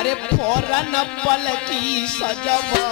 अरे फौरन पलकी सजवा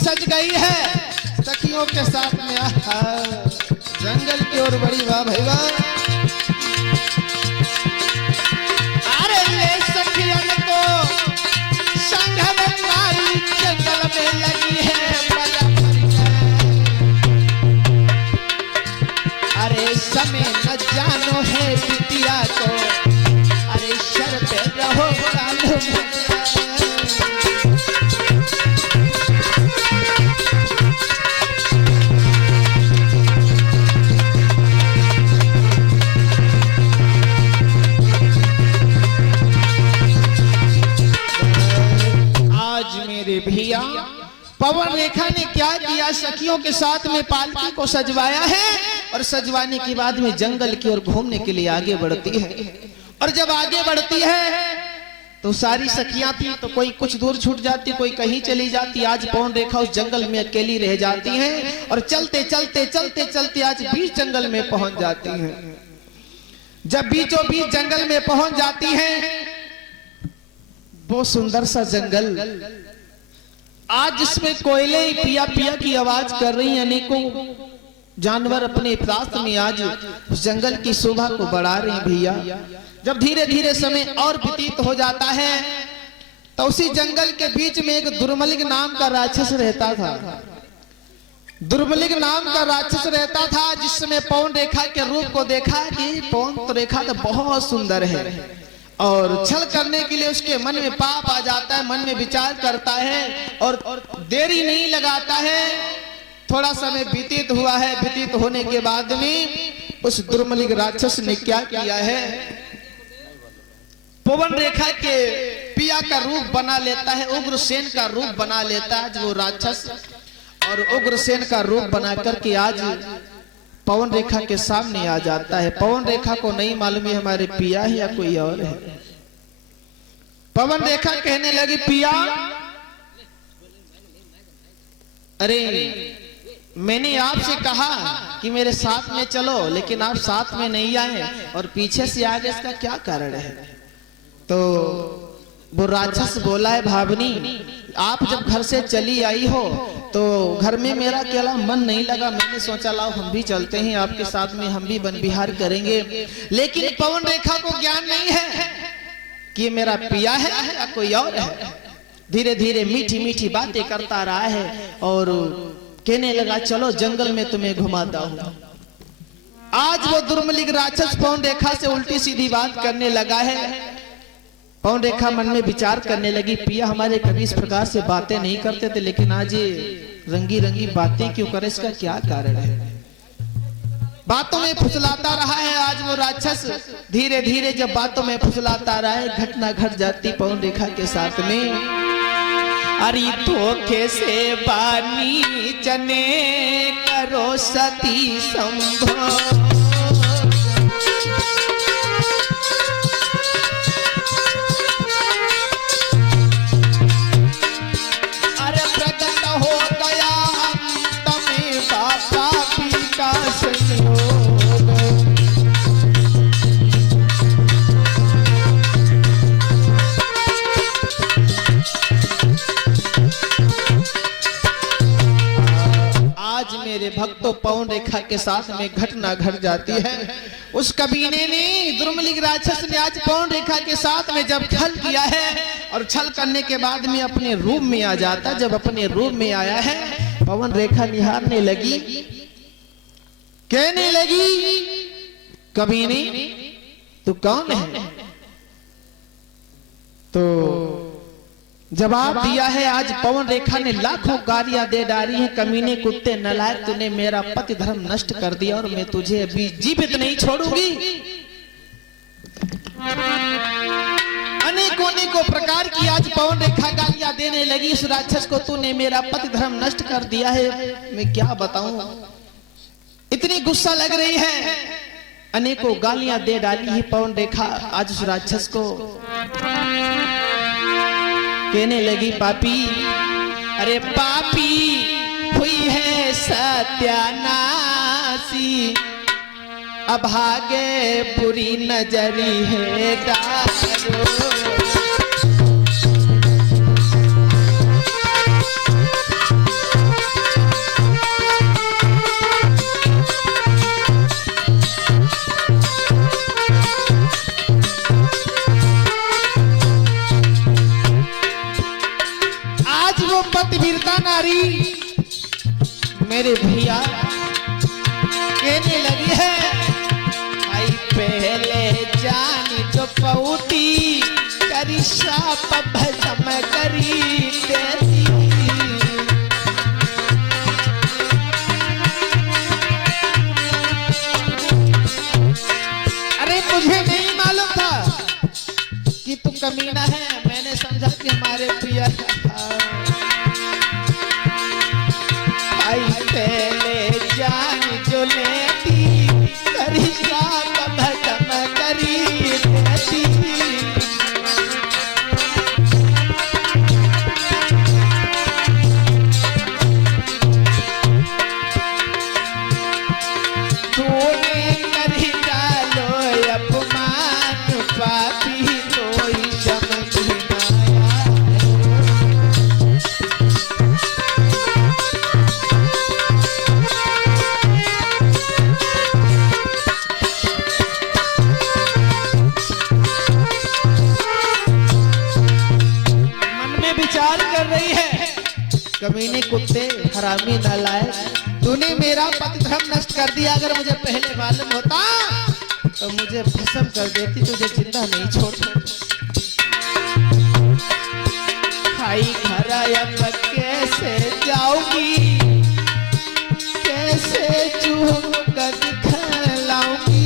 सज गई है सखियों के साथ में। जंगल की ओर बड़ी वाह भाई वाह। अरे ले सखियन को संघनकारी जंगल में लगी है बजा अरे समय न जानो है बिटिया को अरे शर पे रहो कालू भैया। पवन रेखा ने क्या किया, सखियों के साथ में पालकी को सजवाया है और सजवाने के बाद में जंगल की ओर घूमने के लिए आगे बढ़ती है। और जब आगे बढ़ती है तो सारी सखियां थी तो कोई कुछ दूर छूट जाती, कोई कहीं चली जाती। आज पवन रेखा उस जंगल में अकेली रह जाती है और चलते चलते चलते चलते आज बीच जंगल में पहुंच जाती है। जब बीचों बीच जंगल में पहुंच जाती है, बहुत सुंदर सा जंगल, आज जिसमें कोयले पिया पिया की आवाज कर रही हैं, अनेकों जानवर अपने रास्ते में आज उस जंगल की शोभा को बढ़ा रही हैं भैया। जब धीरे धीरे समय और व्यतीत हो जाता है तो उसी जंगल के बीच में एक दुर्मलिक नाम का राक्षस रहता था। दुर्मलिक नाम का राक्षस रहता था, जिस समय पवन रेखा के रूप को देखा कि पवन रेखा तो बहुत सुंदर है और छल करने के लिए उसके मन में पाप आ जाता है, मन में विचार करता है और देरी नहीं लगाता है। थोड़ा समय व्यतीत हुआ है, व्यतीत होने के बाद में उस दुर्मलिक राक्षस ने क्या किया है, पवन रेखा के पिया का रूप बना लेता है, उग्रसेन का रूप बना लेता है जो राक्षस, और उग्रसेन का रूप बना करके आज पवन रेखा के सामने आ जाता है। पवन रेखा को नहीं मालूम है हमारे पिया है या कोई और है। पवन रेखा कहने लगी, पिया अरे मैंने आपसे कहा कि मेरे साथ में चलो, लेकिन आप साथ में नहीं आए और पीछे से आ गए, इसका क्या कारण है? तो वो राक्षस बोला है, भावनी आप जब घर से चली आई हो तो घर में मेरा अकेला मन नहीं लगा, मैंने सोचा लाओ हम भी चलते हैं आपके साथ में, हम भी वन विहार करेंगे। लेकिन पवन रेखा को ज्ञान नहीं है कि मेरा पिया है या कोई और है। धीरे धीरे मीठी मीठी बातें करता रहा है और कहने लगा चलो जंगल में तुम्हें घुमाता हूँ। आज वो दुर्मलिक राक्षस पवन रेखा से उल्टी सीधी बात करने लगा है। पवन रेखा मन में विचार करने लगी, पिया हमारे कभी इस प्रकार से बातें नहीं करते थे, लेकिन आज ये रंगी रंगी बातें क्यों करे, इसका क्या कारण है? बातों में फुसलाता रहा है आज वो राक्षस। धीरे धीरे जब बातों में फुसलाता रहा है, घटना घट जाती पवन रेखा के साथ में। अरे धोखे से बानी चने कर करो सती संभोग। अरे प्रकट हो गया अंत में पापी का संयोग। आज मेरे भक्तों पवन रेखा के साथ में घटना घट जाती है। उस कबीने ने, दुर्मलिक राक्षस ने आज पवन रेखा के साथ में जब छल किया है और छल करने के बाद में अपने रूप में आ जाता। जब अपने रूप में आया है, पवन रेखा निहारने लगी, कहने लगी, कबीने तू कौन है? तो जवाब दिया है, आज पवन रेखा ने लाखों गालियां दे डाली हैं। कमीने, कुत्ते, नालायक, तूने मेरा पति धर्म नष्ट कर दिया और मैं तुझे अभी जीवित नहीं छोड़ूंगी। अनेकों अनेकों प्रकार की आज पवन रेखा गालियां देने लगी उस राक्षस को, तूने मेरा पति धर्म नष्ट कर दिया है, मैं क्या बताऊं, इतनी गुस्सा लग रही है। अनेकों गालियां दे डाली है पवन रेखा आज उस राक्षस को। कहने लगी, पापी, अरे पापी हुई है सत्यानाशी, अभागे बुरी नजरी है डारो। पतिव्रता नारी मेरे भैया कहने लगी है, आई पहले जानी तो पौती करी साप भजम करी देती। अरे मुझे नहीं मालूम था कि तू कमीना है, मैंने समझा कि हमारे प्रिय पहले जान जो लेती करिश्मा भटम करी देती। तूने करी डालो अपमान पापी कोई समझ ना कमीने, कुत्ते, हरामी, नालायक, तूने मेरा पति धर्म नष्ट कर दिया। अगर मुझे पहले मालूम होता तो मुझे भस्म कर देती, तुझे जिंदा नहीं छोड़ती। खाई खराया कैसे जाऊंगी, कैसे चूम कर दिखलाऊंगी।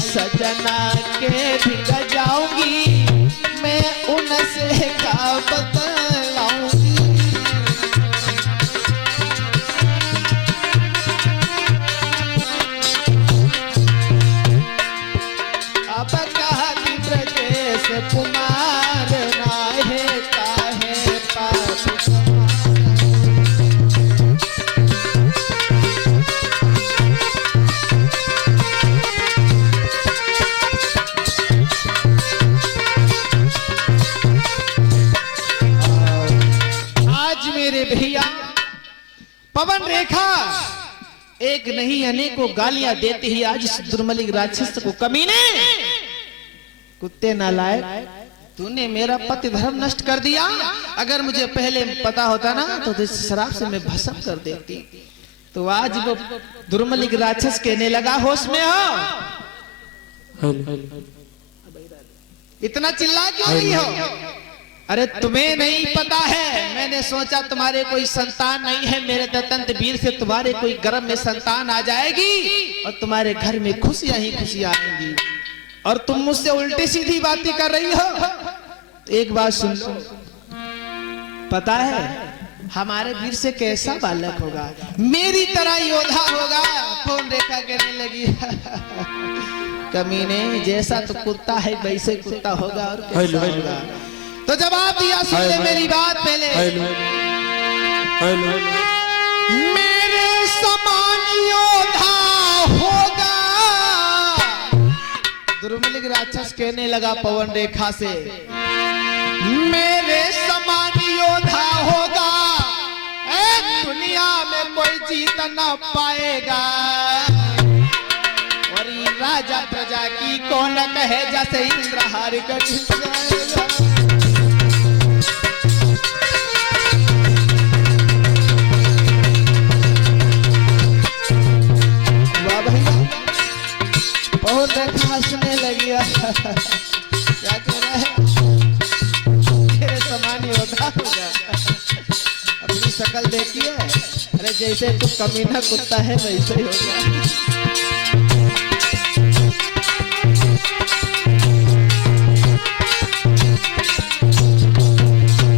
सजना के भिग जाऊंगी, मैं उनसे का बतलाऊंगी। अब कहा कि ब्रजेश कुमार नाहे काहे पाप भैया पवन रेखा एक नहीं अनेकों गालियां देती ही आज इस दुर्मलिक राक्षस को, कमीने, कुत्ते, नालायक, तूने मेरा पति धर्म नष्ट कर दिया। अगर मुझे पहले पता होता ना तो इस शराब से मैं भस्म कर देती। तो आज वो दुर्मलिक राक्षस कहने लगा, होश में हो? इतना चिल्ला क्यों रही हो? अरे तुम्हें नहीं पता है, मैंने सोचा तुम्हारे कोई संतान नहीं है, मेरे दत्तंत वीर से तुम्हारे कोई गर्भ में संतान आ जाएगी और तुम्हारे घर में खुशियां ही खुशियां आएंगी। और तुम मुझसे उल्टी सीधी बातें कर रही हो। तो एक बात सुन लो, पता है हमारे वीर से कैसा बालक होगा, मेरी तरह योद्धा होगा। फोन रेखा कहने लगी कमीने, जैसा तो कुत्ता है वैसे कुत्ता होगा और कैसा होगा। तो जवाब दिया, सुन ले मेरी बात पहले। मेरे समान योद्धा होगा। दुर्मलिक राक्षस कहने लगा पवन रेखा से, मेरे समान योद्धा होगा, दुनिया में कोई जीत न पाएगा। और ये राजा प्रजा की कौन कहे, जैसे इंद्र हार कर जाएगा। वाह भैया, बहुत हंसने लगी। क्या कह रहा है, तेरे समान योद्धा होगा। अपनी शक्ल देखिए, अरे जैसे तू कमीना कुत्ता है वैसे ही होगा।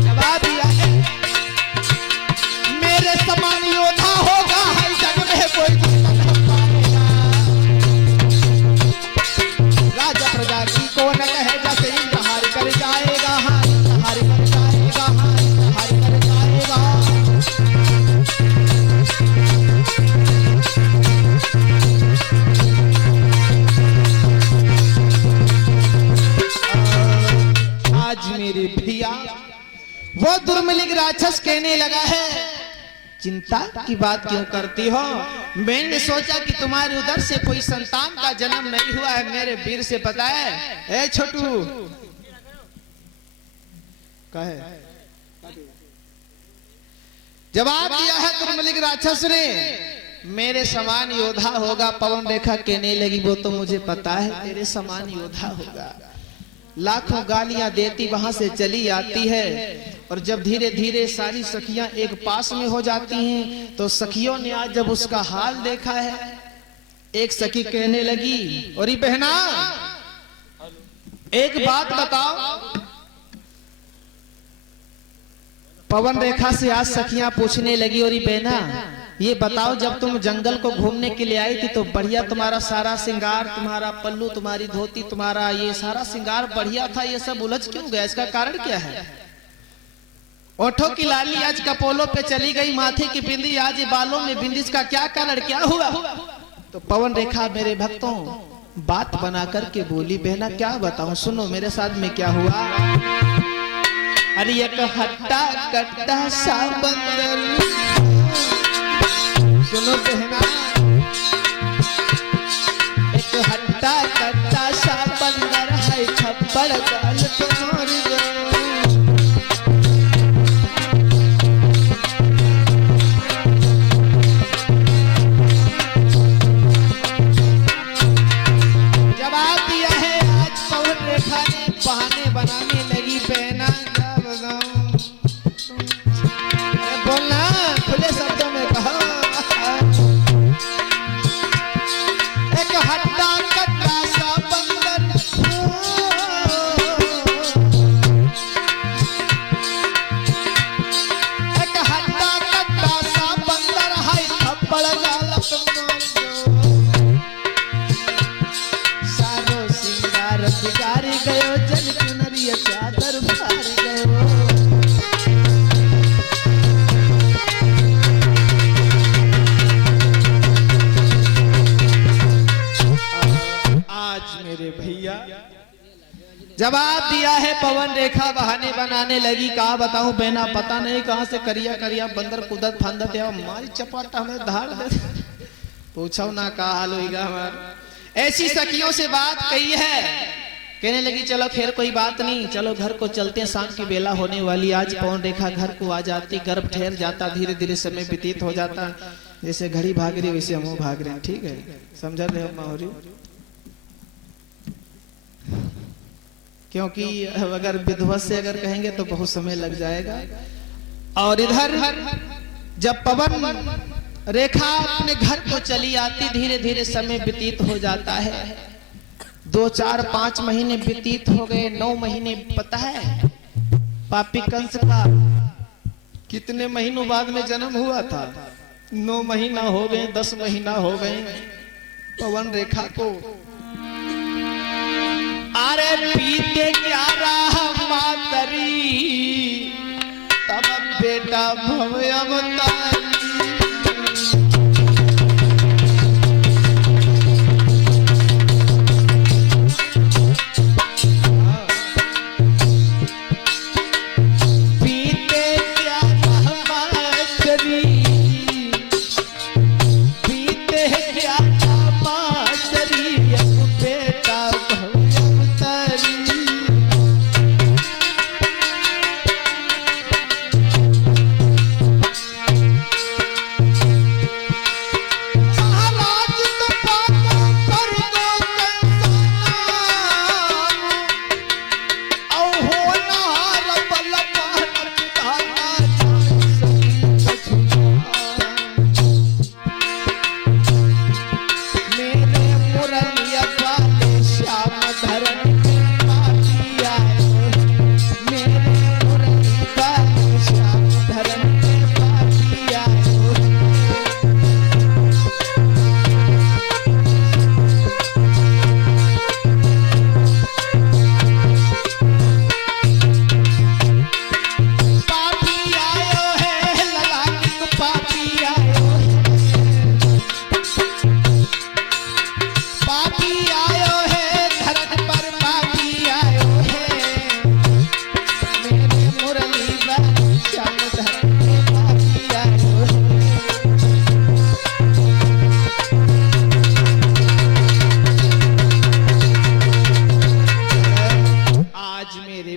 जवाब दिया है, मेरे समान योद्धा होगा, हर जग में कोई नहीं पाएगा। राजा प्रजा की कौन कहे, जैसे इंद्र हार कर जाएगा। हाँ, हार कर जाएगा। हाँ, हार कर जाएगा। आज मेरे भैया वो दुर्मलिक राक्षस कहने लगा है, चिंता की बात क्यों करती हो? मैंने सोचा कि तुम्हारे उधर से कोई संतान का जन्म नहीं हुआ है, मेरे वीर से पता है। ए छोटू कहे, जवाब दिया है दुर्मलिक राक्षस ने, मेरे समान योद्धा होगा। पवन रेखा कहने लगी, वो तो मुझे पता है तेरे समान योद्धा होगा। लाखों गालियां देती वहां से चली आती है। और जब धीरे धीरे सारी सखियां एक पास में हो जाती हैं, तो सखियों ने आज जब उसका हाल देखा है, एक सखी कहने लगी, और बहना एक बात बताओ। पवन रेखा से आज सखियां पूछने लगी, और बहना ये बताओ, जब तुम जंगल को घूमने के लिए आई थी तो बढ़िया तुम्हारा सारा श्रृंगार, तुम्हारा पल्लू, तुम्हारी धोती, तुम्हारा ये सारा श्रृंगार बढ़िया था, ये सब उलझ क्यों गया? इसका कारण क्या है? ओठों की लाली आज कपोलों पे चली गई, माथे की बिंदी आज बालों में बिंदी, इसका क्या कारण, क्या हुआ? तो पवन रेखा मेरे भक्तों बात बना करके बोली, बहना क्या बताऊं, सुनो मेरे साथ में क्या हुआ। अरे एक हट्टा कट्टा सा बंदर, सुनो बहना, एक हट्टा कट्टा सा बंदर है, छप्पड़ गाल तुम्हारी। जवाब दिया है आज पवन रेखा ने, बहाने बनाने लगी। बहना क्या बताऊं, बोलना खुले शब्दों में कहो। एक हट्टा कट्टा सा बंदर, एक हट्टा कट्टा सा बंदर है, थप्पड़ गाल तुम्हारी। सारो सिंगार बिगाड़ी गयो, जन चुनरिया चादर फाड़ गयो। मेरे भैया जवाब दिया है पवन रेखा, बहाने बनाने लगी। कहा बताऊं बहना, पता नहीं कहां से करिया करिया बंदर कुदत फांदत है, मारी चपाटा हमें धार दे। पूछो ना का हाल होगा हमार। ऐसी सखियों से बात कही है, कहने लगी चलो खैर कोई बात नहीं, चलो घर को चलते हैं, शाम की बेला होने वाली। आज पवन रेखा घर को आ जाती, गर्भ ठहर जाता, धीरे धीरे समय व्यतीत हो जाता। जैसे घड़ी भाग रही वैसे हम भाग रहे हैं, ठीक है, समझ रहे हो माहौरी? क्योंकि अगर विधवत से अगर कहेंगे तो बहुत समय लग जाएगा। और इधर जब पवन रेखा अपने घर को चली आती, धीरे धीरे समय व्यतीत हो जाता है। 2 4 5 महीने व्यतीत हो गए, 9 महीने। पता है पापी कंस का कितने महीनों बाद में जन्म हुआ था? 9 महीना हो गए, 10 महीना हो गए पवन रेखा को। अरे पीते क्या रहा मातरी, तब बेटा भव अवतारी।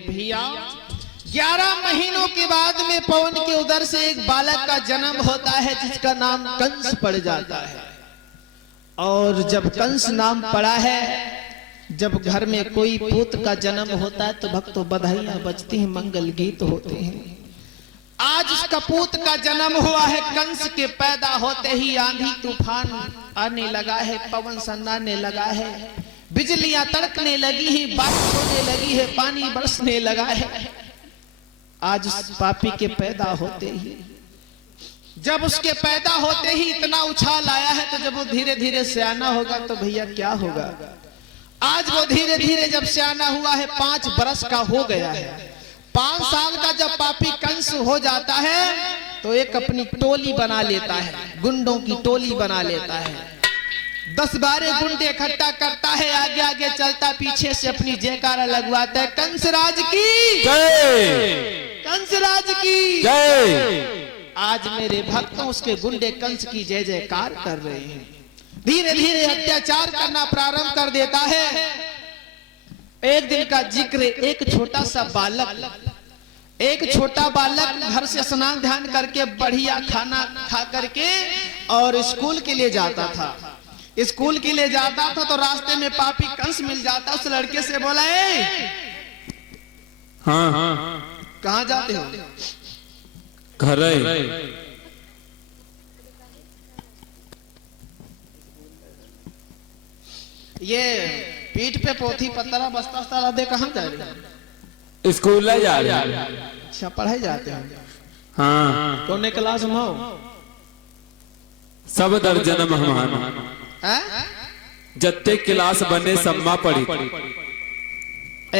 भैया 11 महीनों के बाद में पवन के उदर से एक बालक का जन्म होता है जिसका नाम कंस पड़ जाता है। और जब कंस नाम पड़ा है, जब घर में कोई पुत्र का जन्म होता है तो भक्तों बधाइयां बजती हैं, मंगल गीत होते हैं। आज उस कपूत का जन्म हुआ है। कंस के पैदा होते ही आंधी तूफान आने लगा है, पवन सन्नाने लगा है, बिजलियां तड़कने लगी है, बारिश होने लगी है, पानी बरसने लगा है। आज उस पापी के पैदा होते ही, जब उसके पैदा होते ही इतना उछाल आया है, तो जब वो धीरे धीरे सियाना होगा तो भैया क्या होगा। आज वो धीरे धीरे जब सियाना हुआ है, 5 बरस का हो गया है। 5 साल का जब पापी कंस हो जाता है तो एक अपनी टोली बना लेता है, गुंडों की टोली बना लेता है। 10-12 गुंडे इकट्ठा करता है, आगे आगे चलता, पीछे से अपनी जयकारा लगवाता है, कंसराज की जय, कंसराज की जय। आज मेरे भक्तों उसके गुंडे कंस की जय जयकार कर रहे हैं। धीरे धीरे अत्याचार करना प्रारंभ कर देता है। एक दिन का जिक्र, एक छोटा सा बालक, एक छोटा बालक घर से स्नान ध्यान करके बढ़िया खाना खा करके और स्कूल के लिए जाता था। स्कूल के लिए जाता था तो रास्ते में पापी कंस मिल जाता। उस लड़के से बोला, हाँ कहाँ जाते हो? घर ये पीठ पे पोथी पत्तरा बस्ता सारा दे कहाँ जा रहे हैं? स्कूल जा रहे हैं। अच्छा पढ़ाई जाते हैं? हाँ। कौन क्लास में हो? सब दर्जन मेहमान जत्ते क्लास बने सम्मा पढ़ी।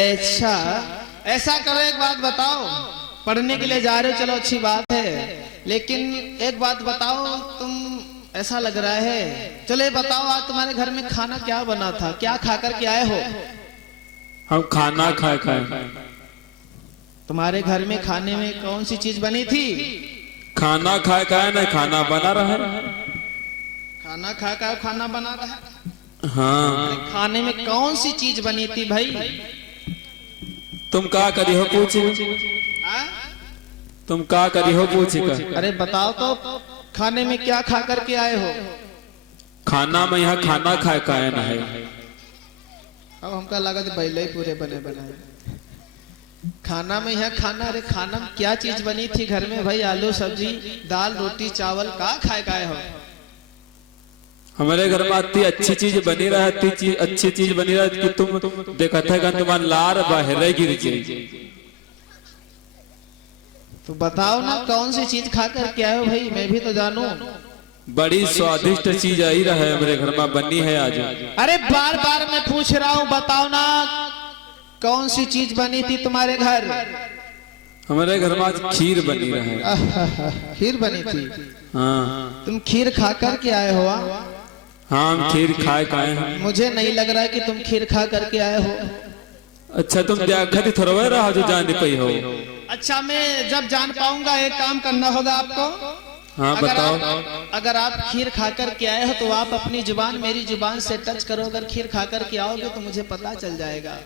अच्छा ऐसा करो, एक बात बताओ, पढ़ने के लिए जा रहे हो, चलो अच्छी बात है, लेकिन एक बात बताओ, तुम ऐसा लग रहा है, चलो ये बताओ आज तुम्हारे घर में खाना क्या बना था, क्या खा करके आए हो? हम खाना खाए। तुम्हारे घर में खाने में कौन सी चीज बनी थी? खाना खाए ना, खाना बना रहा। खाना खा कर खाना बना रहा। हाँ। खाने में कौन सी चीज बनी थी भाई? तुम क्या करी हो पूछी? तुम क्या करी हो पूछी? अरे बताओ तो, खाने में क्या खा करके आए हो? खाना में यहाँ खाना खाए का है ना है। अब हमका लगा था पहले ही पूरे बने बनाए। खाना में यहाँ खाना, अरे खाना में क्या चीज बनी थी घर में भाई? आलू सब्जी दाल रोटी चावल का खाए का हो? हमारे घर में इतनी अच्छी चीज बनी रहा, अच्छी चीज बनी रहा कि तुम देखा था तुम्हारा लार बाहर गिर जाए। तो बताओ ना कौन सी चीज खा कर के आए हो भाई, मैं भी तो जानूं। बड़ी स्वादिष्ट चीज आई रहा है हमारे घर में बनी है आज। अरे बार बार मैं पूछ रहा हूँ, बताओ ना कौन सी चीज बनी थी तुम्हारे घर। हमारे घर में आज खीर बनी रहा है। खीर बनी थी? हाँ। तुम खीर खा कर के आए हो? हाँ हम खीर खाए हैं। मुझे नहीं लग रहा है कि तुम खीर खा करके आए हो। अच्छा तुम देखा थोड़ा रहा जो जान पाई हो। अच्छा मैं जब जान पाऊंगा एक काम करना होगा आपको। हाँ बताओ। अगर आप खीर खा कर के आए हो तो आप अपनी जुबान मेरी जुबान से टच करो। अगर खीर खा कर के आओगे तो मुझे पता चल जाएगा।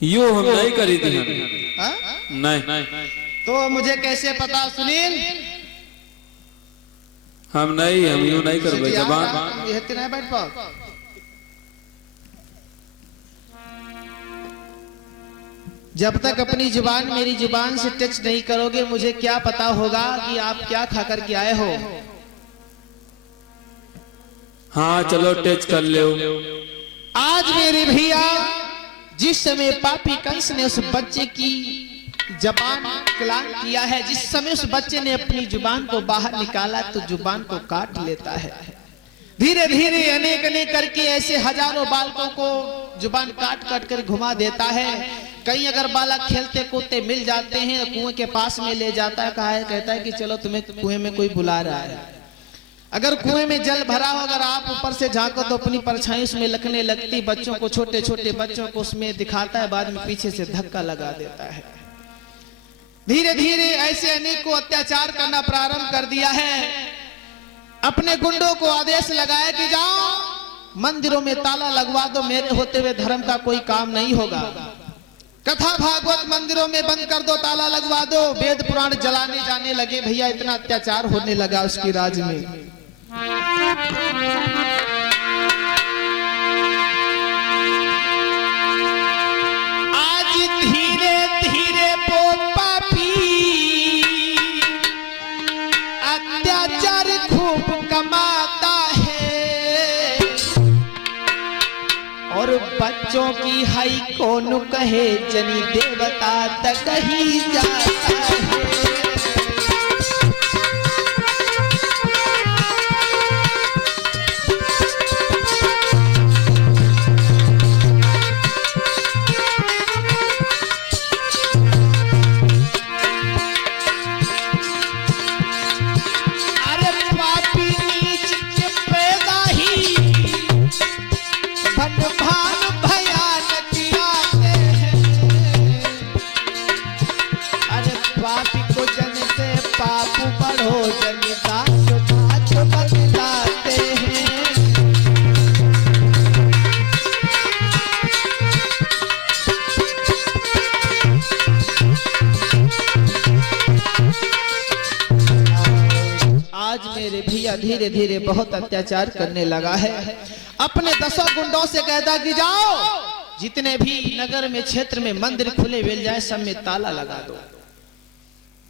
यो हम नहीं करी थी। नहीं तो मुझे कैसे पता सुनील? हम यूं नहीं करबे जबान। ये बैठ पाओ। जब तक अपनी जुबान मेरी जुबान से टच नहीं करोगे मुझे क्या पता होगा कि आप क्या खा कर के आए हो। हाँ चलो टच कर लो। आज मेरे भैया जिस समय पापी कंस ने उस बच्चे की जबान कलाम किया है, जिस समय उस बच्चे ने अपनी जुबान को बाहर निकाला तो जुबान को काट लेता है। धीरे धीरे अनेक अनेक करके ऐसे हजारों बालकों को जुबान काट काट कर घुमा देता है। कहीं अगर बालक खेलते कूदते मिल जाते हैं कुएं के पास में ले जाता है, कहता है कि चलो तुम्हें कुएं में कोई बुला रहा है। अगर कुएं में जल भरा हो, अगर आप ऊपर से झांको तो अपनी परछाई उसमें लगने लगती। बच्चों को, छोटे छोटे बच्चों को उसमें दिखाता है, बाद में पीछे से धक्का लगा देता है। धीरे धीरे ऐसे अनेक को अत्याचार करना प्रारंभ कर दिया है। अपने गुंडों को आदेश लगाया कि जाओ मंदिरों में ताला लगवा दो, मेरे होते हुए धर्म का कोई काम नहीं होगा। कथा भागवत मंदिरों में बंद कर दो, ताला लगवा दो। वेद पुराण जलाने जाने लगे भैया, इतना अत्याचार होने लगा उसकी राज में। आज धीरे धीरे वो पापी अत्याचार खूब कमाता है और बच्चों की हाई कौन कहे जनी देवता तक ही जाता है। धीरे धीरे बहुत अत्याचार करने लगा है। अपने 10 गुंडों से कहता कि जाओ जितने भी नगर में क्षेत्र में मंदिर खुले मिल जाए सब में ताला लगा दो।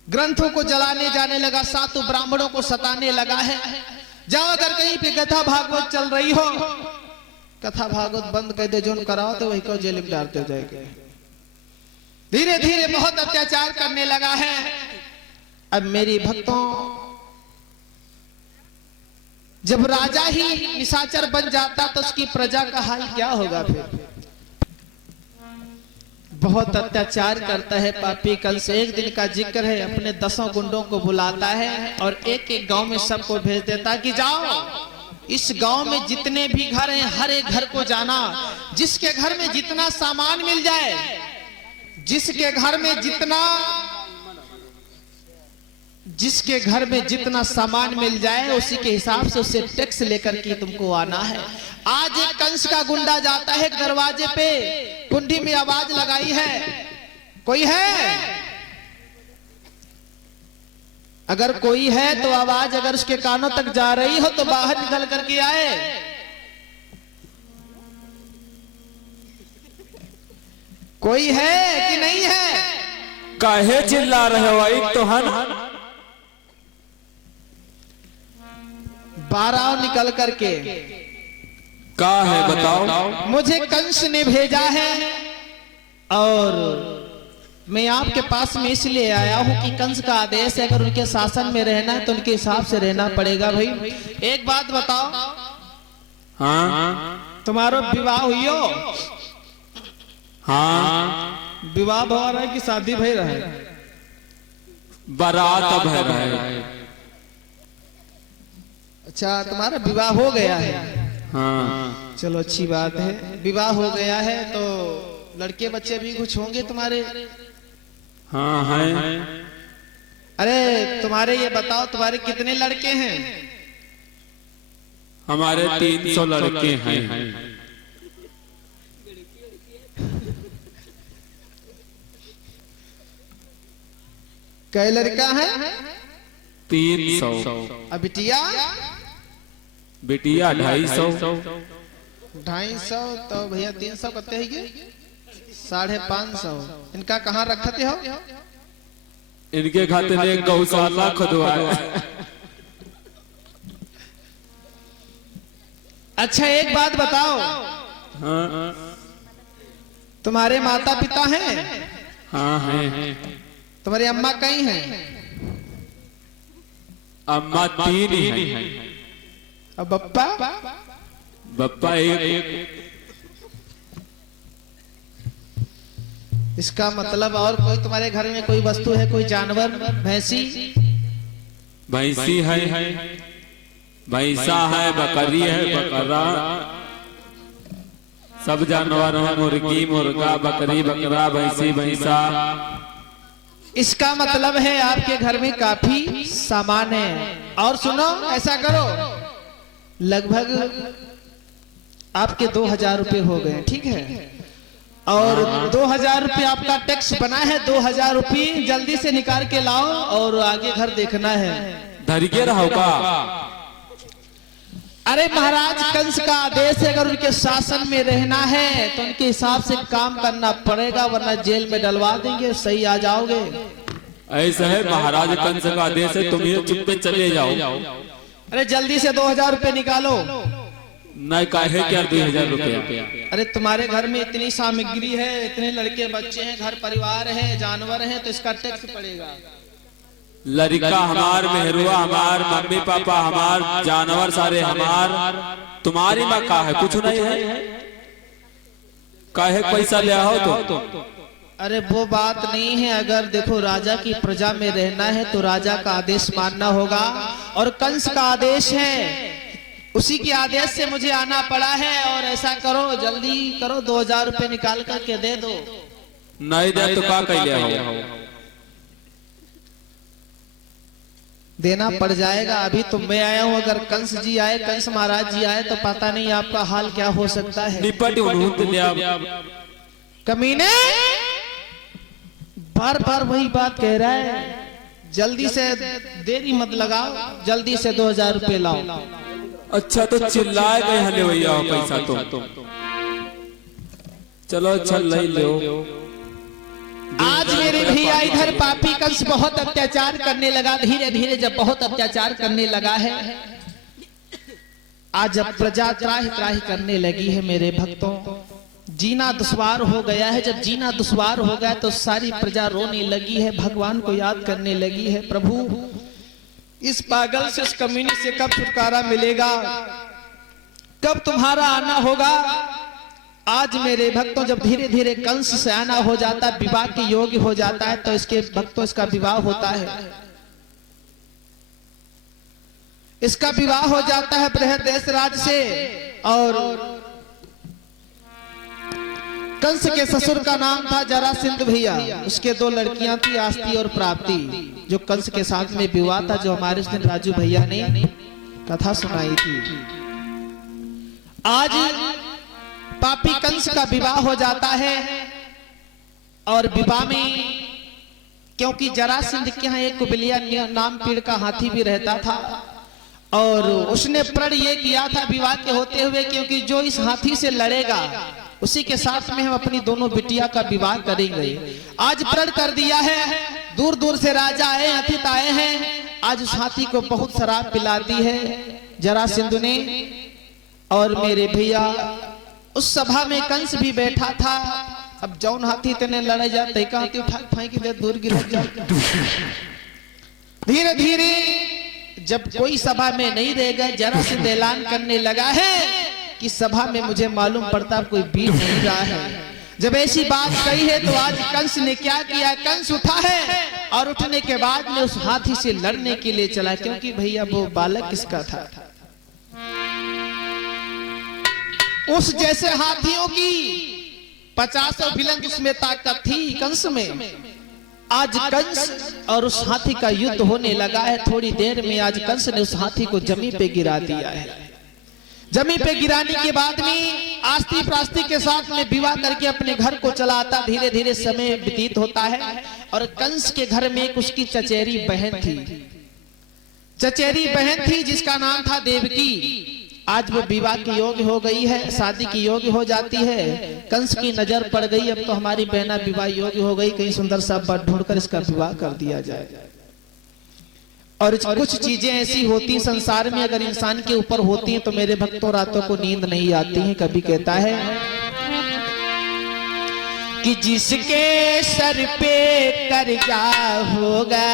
ग्रंथों को जलाने जाने लगा, 7 ब्राह्मणों को सताने लगा है। जाओ अगर कहीं पे कथा भागवत चल रही हो, कथा भागवत बंद कर दे, जो कराओ तो वही को जेल में डालते जाएंगे। धीरे धीरे बहुत अत्याचार करने लगा है। अब मेरी भक्तों, जब राजा ही निशाचर बन जाता तो उसकी प्रजा का हाल क्या होगा फिर। बहुत अत्याचार करता है पापी कंस। एक दिन का जिक्र है, अपने 10 गुंडों को बुलाता है और एक एक गांव में सबको भेज देता कि जाओ इस गांव में जितने भी घर हैं हर एक घर को जाना। जिसके घर में जितना सामान मिल जाए, जिसके घर में जितना सामान मिल जाए उसी के हिसाब से उससे टैक्स लेकर के तुमको आना है। आज एक कंस का गुंडा जाता है दरवाजे पे, कुंडी में आवाज लगाई है, कोई है? अगर कोई है तो आवाज अगर उसके कानों तक जा रही हो तो बाहर निकल करके आए। कोई है कि नहीं है? काहे चिल्ला रहे हो? एक तो हन 12 निकल करके का है बताओ। मुझे कंस ने भेजा है और मैं आपके पास में इसलिए आया हूं कि कंस का आदेश है, अगर उनके शासन में रहना है तो उनके हिसाब से रहना पड़ेगा। भाई एक बात बताओ, हाँ तुम्हारा विवाह हुई हो? हाँ विवाह हो रहा है कि शादी भई रहा है? बारात अब है। अच्छा, तुम्हारा विवाह हो गया है? हाँ चलो अच्छी बात है, विवाह हो गया है तो लड़के बच्चे भी कुछ होंगे तुम्हारे? हाँ है। अरे तुम्हारे ये बताओ, तुम्हारे कितने लड़के हैं? हमारे 300 लड़के हैं। कई लड़का है? 300। अब बिटिया? बिटिया 250। 250 तो भैया 300 कते है? 550। इनका कहाँ रखते हो? इनके खाते में एक गौशाला खुदवाया। अच्छा एक बात बताओ, हाँ तुम्हारे माता पिता हैं? हाँ है। तुम्हारी अम्मा कहीं हैं? अम्मा 3 ही है। और बप्पा? बप्पा एक। इसका मतलब और कोई तुम्हारे घर में कोई वस्तु है, कोई जानवर? भैंसी? भैंसी है, भैंसा है, बकरी है, बकरा, सब जानवर है। मुर्गी, मुर्गा, बकरी, बकरा, भैंसी, भैंसा। इसका मतलब है आपके घर में काफी सामान है। और सुनो, ऐसा करो, लगभग आपके 2000 रुपए हो गए, ठीक है? और 2000 रुपये आपका टैक्स बना है। 2000 रुपये जल्दी से निकाल के लाओ और आगे घर देखना है। धरिके रहो का? अरे महाराज, कंस का आदेश है, अगर उनके शासन में रहना है तो उनके हिसाब से काम करना पड़ेगा, वरना जेल में डलवा देंगे। सही आ जाओगे? ऐसा है, महाराज कंस का आदेश है, तुम ये चुप पे चले जाओ। अरे जल्दी से 2000 रुपये निकालो। नहीं काहे क्या 2000 रुपया? अरे तुम्हारे घर में इतनी सामग्री है, इतने लड़के बच्चे हैं, घर परिवार है, जानवर है, तो इसका टैक्स पड़ेगा। लड़का हमार, मेहरुआ हमार, मम्मी पापा हमार, जानवर सारे हमार, तुम्हारी माँ का है? कुछ नहीं है, काहे पैसा ले आओ तो? अरे वो बात नहीं है, अगर देखो राजा की प्रजा में रहना है तो राजा का आदेश मानना होगा, और कंस का आदेश है, उसी के आदेश से मुझे आना पड़ा है। और ऐसा करो, जल्दी करो, 2000 रुपये निकाल करके दे दो। नहीं दे तो का कह हो? देना पड़ जाएगा। अभी तो मैं आया हूँ, अगर कंस जी आए, कंस महाराज जी आए, तो पता नहीं आपका हाल क्या हो सकता है। कमीने बार बार वही बात कह रहा है, जल्दी से देरी मत लगाओ, जल्दी से 2000 रुपये लाओ। अच्छा तो चिल्लाए गए हले भैया पैसा तो चलो चल ले लो। आज मेरे भैया इधर पापी कंस बहुत अत्याचार करने लगा। धीरे धीरे जब बहुत अत्याचार करने लगा है, आज जब प्रजा त्राहि त्राहि करने लगी है, मेरे भक्तों, जीना दुश्वार हो गया है। जब जीना दुश्वार हो गया तो सारी प्रजा रोने लगी है, भगवान को याद करने लगी है। प्रभु, इस पागल से, इस कमीने से कब छुटकारा मिलेगा, कब तुम्हारा आना होगा। आज मेरे भक्तों, जब धीरे धीरे कंस से आना हो जाता है, विवाह के योग्य हो जाता है, तो इसके भक्तों इसका विवाह होता है। इसका विवाह हो जाता है बृहदेशराज से। और कंस के ससुर का नाम था जरासंध भैया। उसके 2 लड़कियां थी, आस्ती और प्राप्ति, जो कंस के साथ में विवाह था, जो हमारे दिन राजू भैया ने कथा सुनाई थी। आज पापी कंस का विवाह हो जाता है। और विवाह में, क्योंकि जरासंध के यहाँ एक कुबलिया नाम पीड़ का हाथी भी रहता था, और उसने प्रण ये किया था विवाह के होते हुए, क्योंकि जो इस हाथी से लड़ेगा उसी के साथ में हम अपनी दोनों बिटिया का विवाह करेंगे। आज प्रण कर दिया है। दूर दूर से राजा आए, अतिथि आए हैं। आज उस हाथी को बहुत शराब पिला दी है, जरासंध ने। और मेरे भैया उस सभा में कंस भी बैठा था। अब जौन हाथी तेने लड़े जाते का हाथी उठा फेंक दे, दूर गिर जाए। धीरे धीरे जब कोई सभा में नहीं रह गए, जरासंध ऐलान करने लगा है कि सभा में मुझे मालूम पड़ता कोई वीर नहीं रहा है। जब ऐसी बात कही है तो आज कंस ने क्या किया, कंस उठा है और उठने के बाद में उस हाथी से लड़ने के लिए चला, क्योंकि भैया वो बालक किसका था। उस जैसे हाथियों की 50 विलंग उसमें ताकत थी कंस में। आज कंस और उस हाथी का युद्ध होने लगा है। थोड़ी देर में आज कंस ने उस हाथी को जमीन पे गिरा दिया है। जमीन पे गिराने के बाद में आस्ती प्रास्ती के साथ में विवाह करके अपने घर को चला आता। धीरे धीरे समय व्यतीत होता है और कंस के घर में एक उसकी चचेरी बहन थी। चचेरी बहन थी जिसका नाम था देवकी। आज वो विवाह की योग्य हो गई है, शादी की योग्य हो जाती है। कंस की नजर पड़ गई, अब तो हमारी बहना विवाह योग्य हो गई, कहीं सुंदर सा वर ढूंढकर इसका विवाह कर दिया जाए। और कुछ चीजें ऐसी होती संसार में, अगर इंसान के ऊपर होती हैं तो मेरे भक्तों रातों को नींद नहीं आती है। कभी कहता है कि जिसके सर पे कर्जा होगा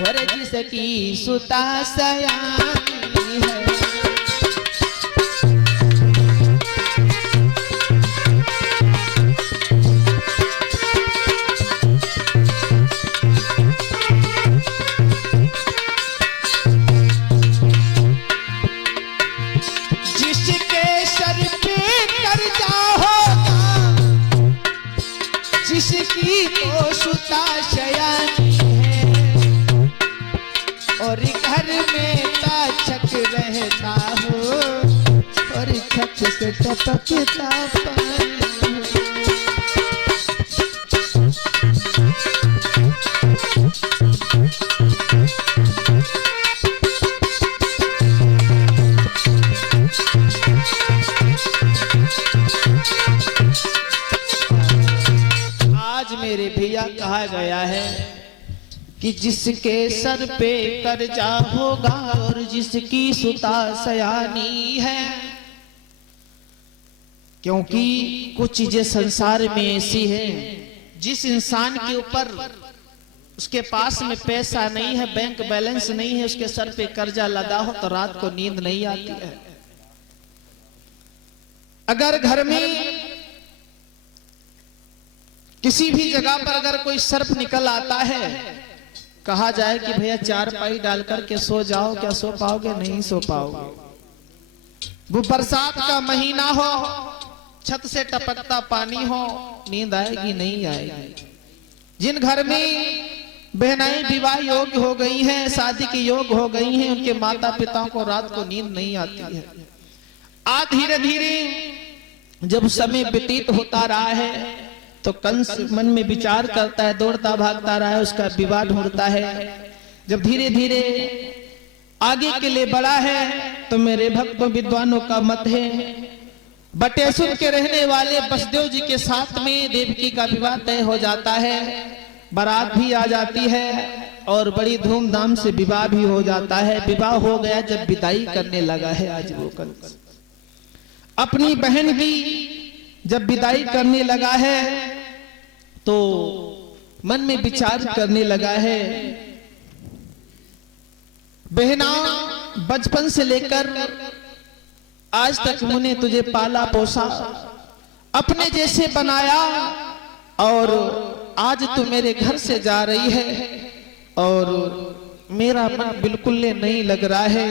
और जिसकी सुता सयानी है, जिसकी तो सुता शयानी है और घर में ताछक रहता हो और छत से टपकता पानी। मेरे भैया कहा गया है कि जिसके सर पे कर्जा होगा और जिसकी सुता सयानी है, क्योंकि कुछ चीजें संसार में ऐसी है जिस इंसान के ऊपर उसके पास में पैसा नहीं है, बैंक बैलेंस नहीं है, उसके सर पे कर्जा लदा हो तो रात को नींद नहीं आती है। अगर घर में किसी भी जगह पर अगर कोई सर्प निकल आता है, कहा जाए कि भैया 4 पाई डालकर के सो जाओ, क्या सो पाओगे? नहीं सो पाओगे। वो बरसात का महीना हो, छत से टपकता पानी हो, नींद आएगी? नहीं आएगी। जिन घर में बहनाएं विवाह योग्य हो गई हैं, शादी के योग्य हो गई हैं, उनके माता पिताओं को रात को नींद नहीं आती है। आज धीरे धीरे जब समय व्यतीत होता रहा है तो कंस मन में विचार करता है, दौड़ता भागता रहा है, उसका विवाह ढूंढता है। जब धीरे धीरे आगे के लिए बढ़ा है तो मेरे भक्तों विद्वानों का मत है बटेसुर के रहने वाले बसदेव जी के साथ में देवकी का विवाह तय हो जाता है। बारात भी आ जाती है और बड़ी धूमधाम से विवाह भी हो जाता है। विवाह हो गया, जब विदाई करने लगा है आज वो कंस अपनी बहन की जब विदाई करने लगा है तो मन में विचार करने लगा है, बहना बचपन से लेकर आज तक मैंने तुझे पाला पोसा, अपने जैसे बनाया, और आज तू मेरे घर से जा रही है और मेरा मन बिल्कुल नहीं लग रहा है।